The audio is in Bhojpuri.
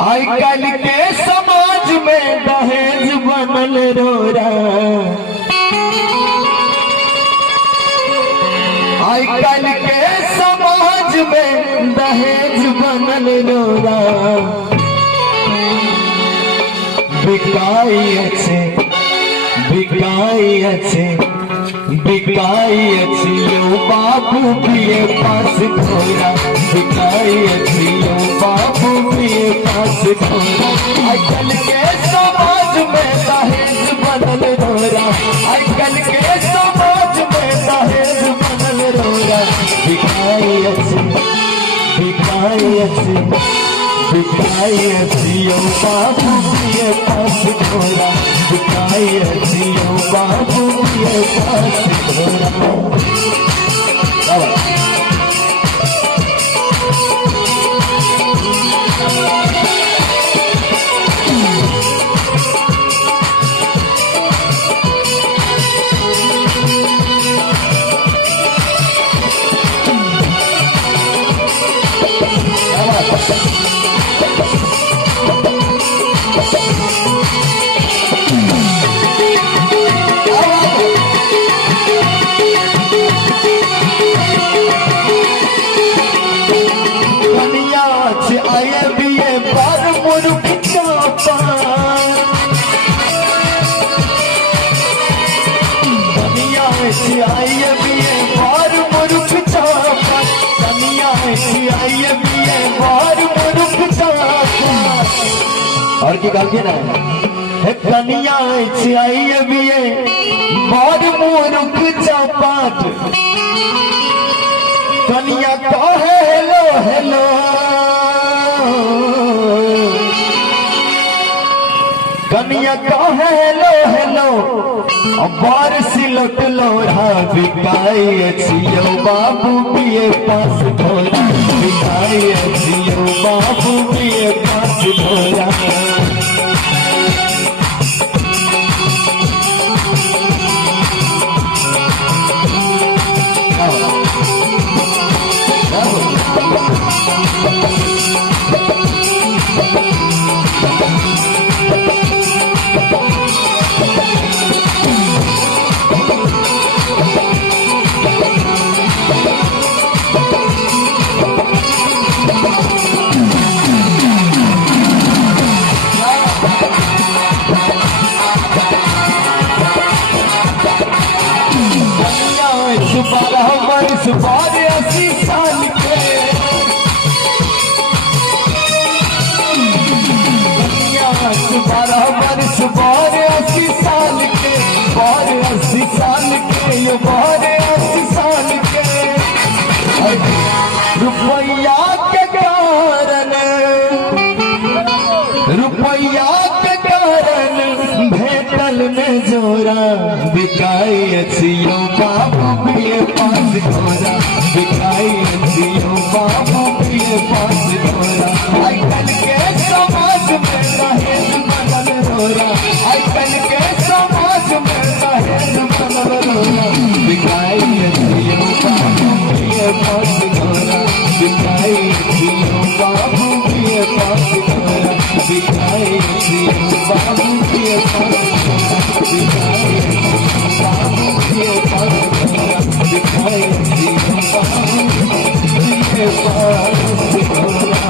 आजकल के समाज में दहेज बनल रोरा, आजकल के समाज में दहेज बनल रोरा। बिकाई अच्छे बिकाई अच्छे बिकाई अच्छी यो बाबू पिए पास घोड़ा, बिकाई अच्छी यो बाबू पिए पास घोड़ा। आजकल के समाज में दहेज बनल रोरा, आजकल के समाज में दहेज बनल रोरा। बिकाई अच्छी बिकाई अच्छी बिकाई अच्छी यो बाबू पिए पास घोड़ा, बिकाई अच्छी यो बाबू पिए पास घोड़ा। आए भी बार मुरुख चापा, दुनिया से आए भी बार मुरुख चापा, दुनिया से आए भी बार मुरुख चापा। और की गल के ना कनिया से आए भी बार मुरुख चापाट, कनिया कहे हेलो हेलो, कनिया कहे हेलो हेलो बारिश लुट लोढ़ा। बिकाई अच्छियो बाबू पिए पास घोड़ा, बिकाई अच्छियो बाबू पिए पास घोड़ा। वर्ष 80 साल के 12 वर्ष 80 साल के 80 साल के ये 80 साल के। रुपया के कारण रुपया के कारण भेटल में जोरा। बिकाई अच्छियो बाबू पिए पास घोड़ा, बिकाई अच्छियो बाबू पिए पास घोड़ा। आजकल के समाज में दहेज बनल रोरा, आजकल के समाज में दहेज बनल रोरा। बिकाई अच्छियो बाबू पिए पास घोड़ा, बिकाई अच्छियो बाबू पिए पास घोड़ा, बिकाई अच्छियो बाबू पिए पास घोड़ा, बिकाई बाबू पिए पास घोड़ा, बिकाई अच्छियो बाबू पिए पास घोड़ा।